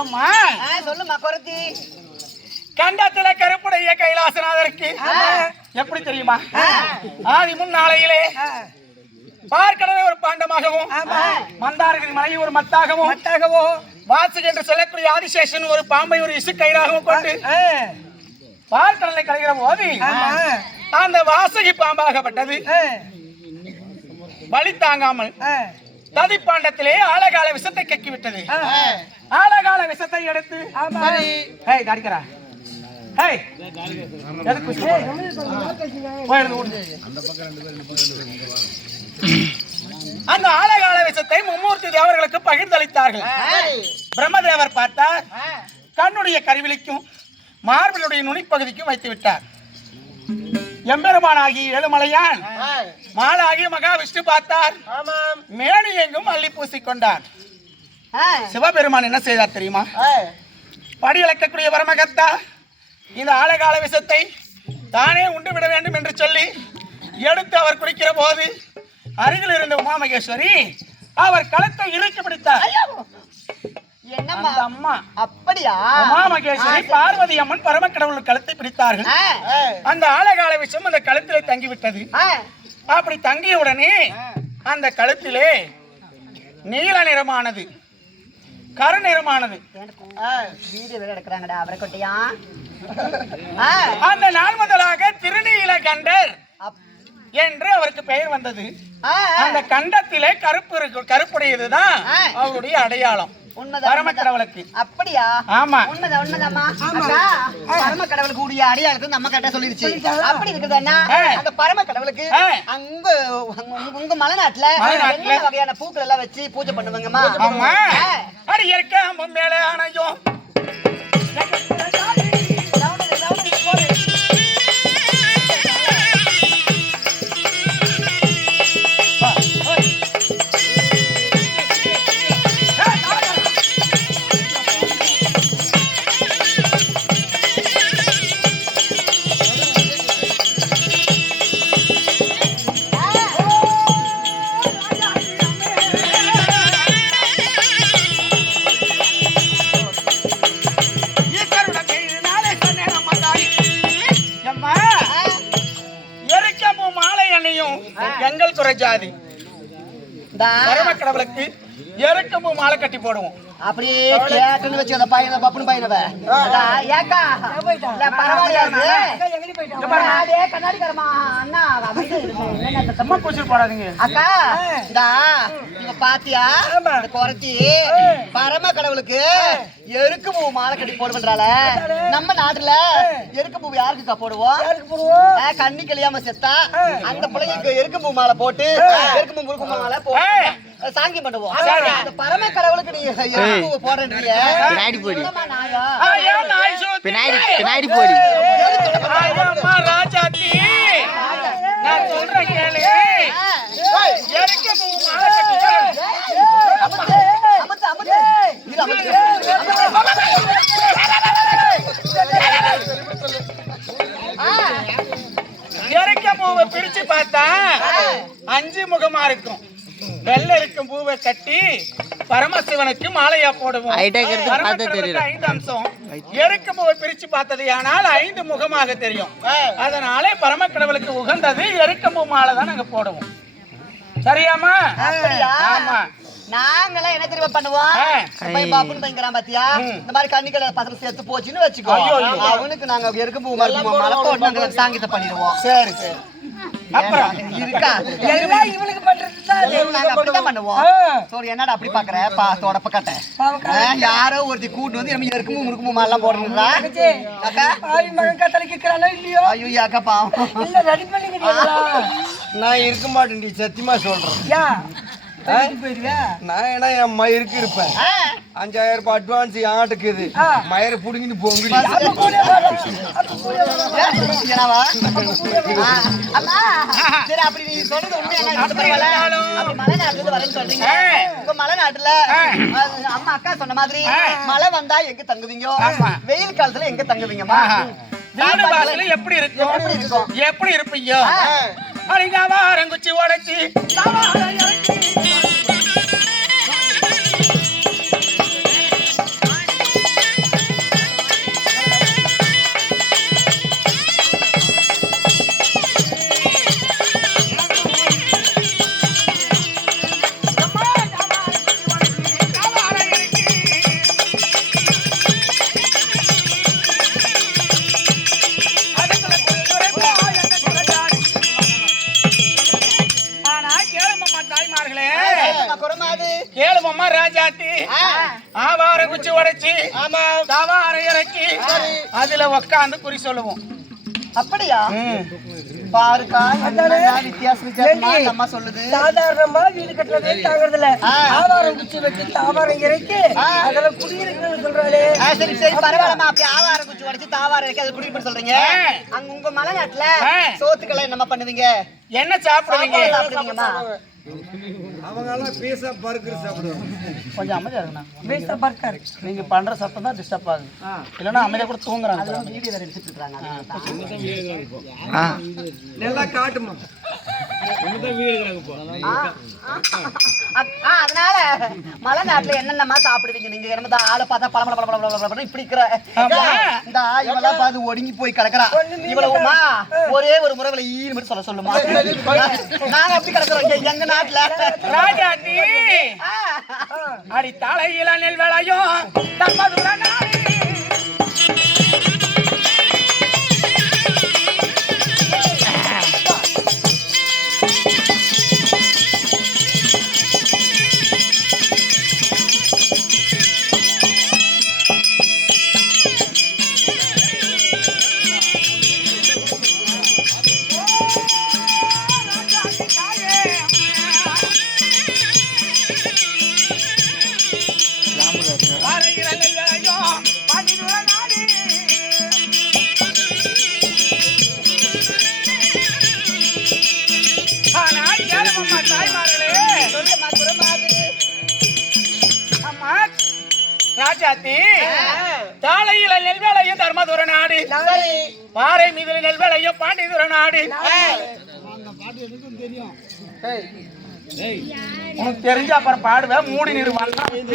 ஏம்மா? சொல்லுமா குறைச்சி கண்டத்துல கருப்புடைய கைலாசநாதருக்கு. எப்படி தெரியுமா? ஆதி முன்னாளையிலே பார்க்கடலை ஒரு பாண்டமாகவும் மந்தாரகிரி மலை ஒரு மத்தாகவும் மத்தாகவோ. வாசுகி என்று சொல்லக்கூடிய ஆதிசேஷன் ஒரு பாம்பை ஒரு இசு கயிறாகவும் கொண்டு பார்க்கடலை கலைகிற போது அந்த வாசகி பாம்பாகப்பட்டது. வழி தாங்காமல் ததிப்பாண்டத்திலே ஆழகால விஷத்தை கக்கி விட்டது ஆழகால விஷத்தை எடுத்து ஏய் தாடிக்கிறா எதுக்கு விடு. அந்த ஆழகால விஷத்தை மும்மூர்த்தி தேவர்களுக்கு பகிர்ந்தளித்தார்கள். பிரம்மதேவர் பார்த்தார். கண்ணுடைய கருவிலிக்கும் மார்பிளுடைய நுனிப்பகுதிக்கும் வைத்து விட்டார் எம்பெருமானாகி ஏழுமலையான். மாலாகி மகாவிஷ்ணு பார்த்தார். மேனி எங்கும் அள்ளி பூசிக்கொண்டார். சிவபெருமான் என்ன செய்தார் தெரியுமா? படி இழக்கக்கூடிய பரமகத்தா இந்த ஆழகால விஷத்தை தானே உண்டு விட வேண்டும் என்று சொல்லி எடுத்து அவர் குடிக்கிற போது அருகில் இருந்த உமா மகேஸ்வரி அவர் கழுத்தை இறுக்கி பிடித்தார். என்னம்மா? அம்மா. அப்படியா? உமா மகேஸ்வரி பார்வதி அம்மன் பரமக்கடவுள் கழுத்தை பிடித்தார்கள். அந்த ஆழகால விஷம் அந்த கழுத்திலே தங்கிவிட்டது. அப்படி தங்கிய உடனே அந்த கழுத்திலே நீல நிறமானது கருநிறமானது ஆ, வீடு எடுக்கிறாங்கடா அவரை கொட்டியா? அந்த நாள் முதலாக திருநீல கண்டர் என்று அவருக்கு பெயர் வந்தது. அந்த கண்டத்திலே கருப்பு இருக்கு கருப்புடையதுதான். அவருடைய அடையாளம். உண்மைதான் பரமக்கடவுளுக்கு. அப்படியா? ஆமா. உண்மைதான் உண்மைதாம்மா அக்கா பரம கடவுளுக்கு கூடிய அடியாளுக்கு நம்ம கரெக்டா சொல்லிருச்சு. அப்படி இருக்குது அண்ணா ஆ. அந்த பரம கடவுளுக்கு. அங்க உங்க- உங்க மலநாட்டுல மலைநாட்டுல? என்ன வகையான பூக்கள் எல்லாம் வச்சு பூஜை பண்ணுவாங்கம்மா? ஆமா. அடி இருக்க மேல ஆணையும். ஜாதி. இந்தா, பரமக்கடவுளுக்கு எருக்கம்பூ மாலை கட்டி போடுவோம். அப்படியே கேட்டுன்னு வச்சு அந்த பையனை பப்புனு பையனவ ஏக்கா? அதே கண்ணாடிக்காரமா அண்ணா? சும்மா கூச்சிட்டு போடாதீங்க அக்கா இந்தா இவ பாத்தியா? குறைச்சி பரம கடவுளுக்கு எருக்கு பூ மாலை கட்டி போடுவன்றால நம்ம நாட்டுல எருக்கு பூ யாருக்குக்கா போடுவோம்? கண்ணி கழியாம செத்தா அந்த பிள்ளைங்களுக்கு எருக்கு பூ மாலை போட்டு எருக்கு பூ முறுக்கு மாலை போட்டு. சாங்கி பண்ணுவோம். அந்த பரம கடவுளுக்கு போடுறீங்க பின்னாடி போடி. பின்னாடி பின்னாடி போடி. ஐயா, அம்மா, ராஜாத்தி. நான் சொல்றேன் கேளு. எருக்கம்பூ மாலை கட்டி அமுத்து, அமுத்து, அமுத்து. இரு, அமுத்து. எருக்கம் பூவை பிரிச்சு பார்த்தா? அஞ்சு முகமா இருக்கும். வெள்ளை இருக்கும் பூவை கட்டி பரமசிவனுக்கு மாலையா போடுவோம். ஐந்து அம்சம். எருக்க பூவை பிரிச்சு பார்த்தது ஆனால் ஐந்து முகமாக தெரியும். அதனாலே பரமக்கடவுளுக்கு உகந்தது எருக்கம்பூ மாலை தான் நாங்க போடுவோம். சரியாமா? ஆமா. நாங்கெல்லாம் என்ன தெரியுமா பண்ணுவோம்? ஆ. பையன் பாப்புன்னு பையங்கிறான் பாத்தியா? இந்த மாதிரி கண்ணிக்கடை பசங்க சேர்த்து போச்சுன்னு வச்சுக்கோ. அவனுக்கு நாங்க எருக்கு பூ மலை சாங்கியத்தை பண்ணிடுவோம். சரி சரி. அப்புறம் இருக்கா? எல்லாம் இவனுக்கு பண்றதுதான் பண்ணுவோம். சோறு என்னடா அப்படி பாக்குற? பா தொடப்ப கட்ட. யாரோ ஒருத்தி கூட்டு வந்து நம்ம எருக்குமோ முறுக்குமோ எல்லாம் போடணும்டா. அக்கா? மகன் கத்தலை கேட்கிறானோ இல்லையோ? ஐயோ அக்கா பாவம். இல்ல ரெடி பண்ணிக்கிட்டீங்களா நான் இருக்க மாட்டேன்டி சத்தியமா சொல்றேன். நான் ஏன்னா என் மயிருக்கு இருப்பேன். அஞ்சாயிரம் ரூபாய் அட்வான்ஸ் யாட்டுக்குது மயிரை புடுங்கிட்டு சரி, அப்படி நீ சொல்றது உண்மையா? இருந்தாலும் பரவாயில்ல. அப்படி மலைநாட்டுல இருந்து வரேன்னு சொல்றீங்க. உங்க மலைநாட்டுல, அது அம்மா அக்கா சொன்ன மாதிரி மழை வந்தா எங்க தங்குவீங்க? வெயில் காலத்துல எங்க தங்குவீங்கம்மா? எப்படி இருக்கும்? எப்படி இருப்பீங்க? அடிங்க வாரங்குச்சி உடைச்சி. படைச்சு தவா அறை இறக்கி அதுல உக்காந்து குறி சொல்லுவோம். அப்படியா. பாருக்கா வித்தியாசம் வித்தியாசமா அம்மா சொல்லுது. சாதாரணமா வீடு கட்டுறதே தாங்கறது இல்ல. ஆவாரம் குச்சி வச்சு தாவாரம் இறக்கி அதுல குடியிருக்கணும்னு சொல்றாளே. சரி சரி அப்படி ஆவாரம் குச்சி உடைச்சு தாவாரம் இருக்கு அது குடியிருப்பு சொல்றீங்க. அங்க உங்க மலைநாட்டுல ஆ. சோத்துக்கெல்லாம் என்னம்மா பண்ணுவீங்க? என்ன சாப்பிடுவீங்க? சாப்பாடு சாப்பிடுவீங்கம்மா. அவங்க எல்லாம் பீஸா பர்கர் சாப்பிடுவாங்க கொஞ்சம் அமைதியா இருக்கணும் பேச பர்க்கர் நீங்க பண்ற சத்தம் தான் டிஸ்டர்ப் ஆகுது. இல்லைன்னா அமைதியா கூட தூங்குறாங்க வீடியோ வேற எடுத்துட்டு இருக்காங்க. நல்லா காட்டுமா? அதனால மலைநாட்டுல என்னென்னமா சாப்பிடுவீங்க? நீங்க என்னமா ஆளை பார்த்தா பழ பழ பழ பழ இப்படி இருக்கிற. இந்த இவெல்லாம் பார்த்து ஒடுங்கி போய் கிடக்குறா. இவ்வளவுமா ஒரே ஒரு முறை ஈடு மட்டும் சொல்ல சொல்லுமா? நாங்க அப்படி கிடக்குறோம். எங்க நாட்டுல? ஆ. அடி தலையில நெல் விளையும். ராஜாத்தி தாளையில நெல்வேலையும் தர்மதுர நாடு. சரி பாறை மீது நெல்வேலையும் பாண்டிதுர நாடு. தெரிஞ்ச அப்புறம் பாடுவேன். மூடி நிறுவனம்